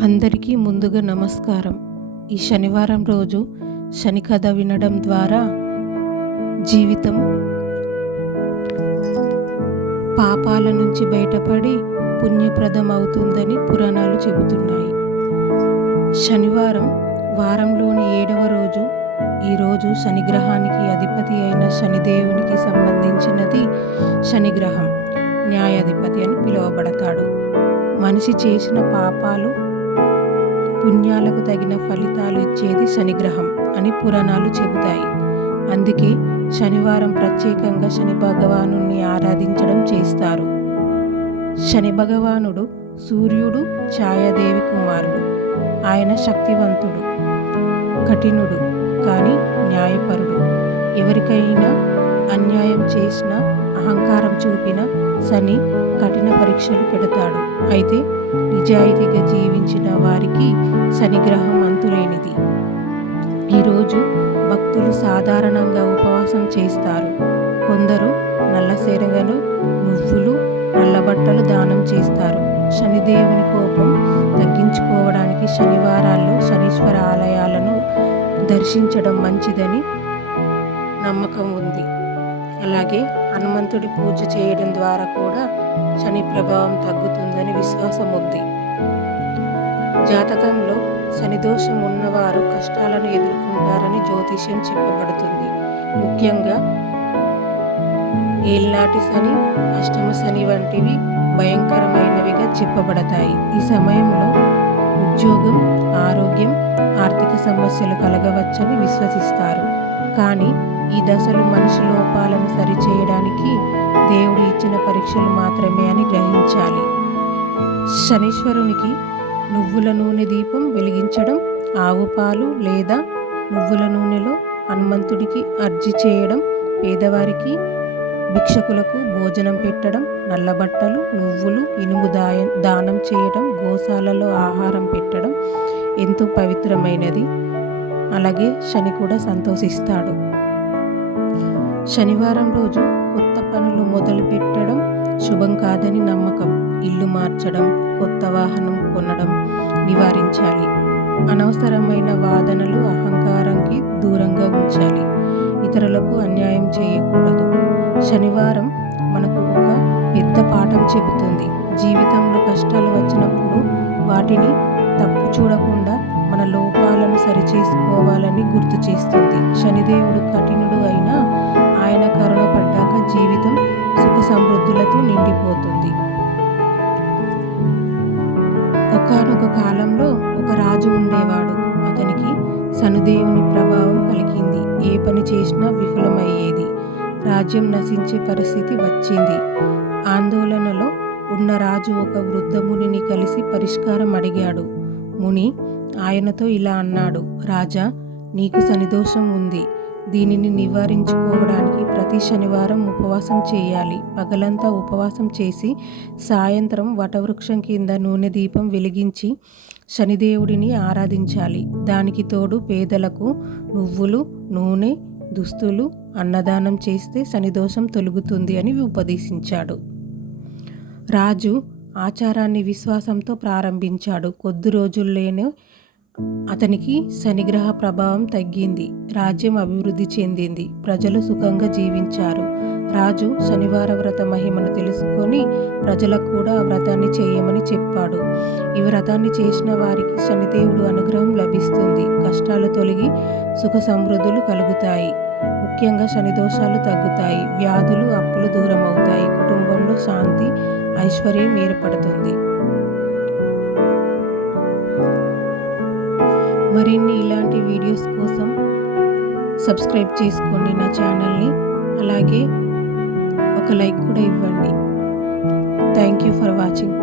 అందరికీ ముందుగా నమస్కారం. ఈ శనివారం రోజు శని కథ వినడం ద్వారా జీవితం పాపాల నుంచి బయటపడి పుణ్యప్రదం అవుతుందని పురాణాలు చెబుతున్నాయి. శనివారం వారంలోని ఏడవ రోజు ఈరోజు శనిగ్రహానికి అధిపతి అయిన శనిదేవునికి సంబంధించినది శనిగ్రహం న్యాయాధిపతి అని పిలువబడతాడు. మనిషి చేసిన పాపాలు పుణ్యాలకు తగిన ఫలితాలు ఇచ్చేది శనిగ్రహం అని పురాణాలు చెబుతాయి. అందుకే శనివారం ప్రత్యేకంగా శని భగవాను ఆరాధించడం చేస్తారు. శని భగవానుడు సూర్యుడు ఛాయాదేవి కుమారుడు. ఆయన శక్తివంతుడు కఠినుడు కానీ న్యాయపరుడు. ఎవరికైనా అన్యాయం చేసిన అహంకారం చూపిన శని కఠిన పరీక్షలు పెడతాడు. అయితే నిజాయితీగా జీవించిన వారికి శనిగ్రహం అంతులేనిది. ఈరోజు భక్తులు సాధారణంగా ఉపవాసం చేస్తారు. కొందరు నల్ల శనగలు నువ్వులు నల్ల బట్టలు దానం చేస్తారు. శనిదేవుని కోపం తగ్గించుకోవడానికి శనివారాల్లో శనీశ్వర ఆలయాలను దర్శించడం మంచిదని నమ్మకం ఉంది. అలాగే హనుమంతుడి పూజ చేయడం ద్వారా కూడా శని ప్రభావం తగ్గుతుందని విశ్వాసం ఉంది. జాతకంలో శనిదోషం ఉన్నవారు కష్టాలను ఎదుర్కొంటారని జ్యోతిష్యం చెప్పబడుతుంది. ముఖ్యంగా ఏళ్ళనాటి శని అష్టమ శని వంటివి భయంకరమైనవిగా చెప్పబడతాయి. ఈ సమయంలో ఉద్యోగం ఆరోగ్యం ఆర్థిక సమస్యలు కలగవచ్చని విశ్వసిస్తారు. కానీ ఈ దశలు మనిషి లోపాలను సరిచేయడానికి దేవుడు ఇచ్చిన పరీక్షలు మాత్రమే అని గ్రహించాలి. శనీశ్వరునికి నువ్వుల నూనె దీపం వెలిగించడం ఆవు పాలు లేదా నువ్వుల నూనెలో హనుమంతుడికి అర్జీ చేయడం పేదవారికి భిక్షకులకు భోజనం పెట్టడం నల్లబట్టలు నువ్వులు ఇనుము దాయ దానం చేయడం గోశాలలో ఆహారం పెట్టడం ఎంతో పవిత్రమైనది. అలాగే శని కూడా సంతోషిస్తాడు. శనివారం రోజు కొత్త పనులు మొదలు పెట్టడం శుభం కాదని నమ్మకం. ఇల్లు మార్చడం కొత్త వాహనం కొనడం నివారించాలి. అనవసరమైన వాదనలు అహంకారంకి దూరంగా ఉంచాలి. ఇతరులకు అన్యాయం చేయకూడదు. శనివారం మనకు ఒక పెద్ద పాఠం చెబుతుంది. జీవితంలో కష్టాలు వచ్చినప్పుడు వాటిని తప్పు చూడకుండా మన లోపాలను సరిచేసుకోవాలని గుర్తు చేస్తుంది. శనిదేవుడు కఠిన సమృద్ధులతో నిండిపోతుంది. ఒకనొక కాలంలో ఒక రాజు ఉండేవాడు. అతనికి సనుదేవుని ప్రభావం కలిగింది. ఏ పని చేసినా విఫలమయ్యేది. రాజ్యం నశించే పరిస్థితి వచ్చింది. ఆందోళనలో ఉన్న రాజు ఒక వృద్ధ మునిని కలిసి పరిష్కారం అడిగాడు. ముని ఆయనతో ఇలా అన్నాడు. రాజా నీకు సనిదోషం ఉంది. దీనిని నివారించుకోవడానికి ప్రతి శనివారం ఉపవాసం చేయాలి. పగలంతా ఉపవాసం చేసి సాయంత్రం వటవృక్షం కింద నూనె దీపం వెలిగించి శనిదేవుడిని ఆరాధించాలి. దానికి తోడు పేదలకు నువ్వులు నూనె దుస్తులు అన్నదానం చేస్తే శనిదోషం తొలుగుతుంది అని ఉపదేశించాడు. రాజు ఆచారాన్ని విశ్వాసంతో ప్రారంభించాడు. కొద్ది రోజుల్లోనే అతనికి శనిగ్రహ ప్రభావం తగ్గింది రాజ్యం అభివృద్ధి చెందింది ప్రజలు సుఖంగా జీవించారు. రాజు శనివార వ్రత మహిమను తెలుసుకొని ప్రజలకు కూడా ఆ వ్రతాన్ని చేయమని చెప్పాడు. ఈ వ్రతాన్ని చేసిన వారికి శనిదేవుడు అనుగ్రహం లభిస్తుంది కష్టాలు తొలగి సుఖ సమృద్ధులు కలుగుతాయి. ముఖ్యంగా శనిదోషాలు తగ్గుతాయి వ్యాధులు అప్పులు దూరం అవుతాయి కుటుంబంలో శాంతి ఐశ్వర్యం ఏర్పడుతుంది. మరిన్ని ఇలాంటి వీడియోస్ కోసం సబ్స్క్రైబ్ చేసుకోండి నా ఛానల్ని. అలాగే ఒక లైక్ కూడా ఇవ్వండి. Thank you for watching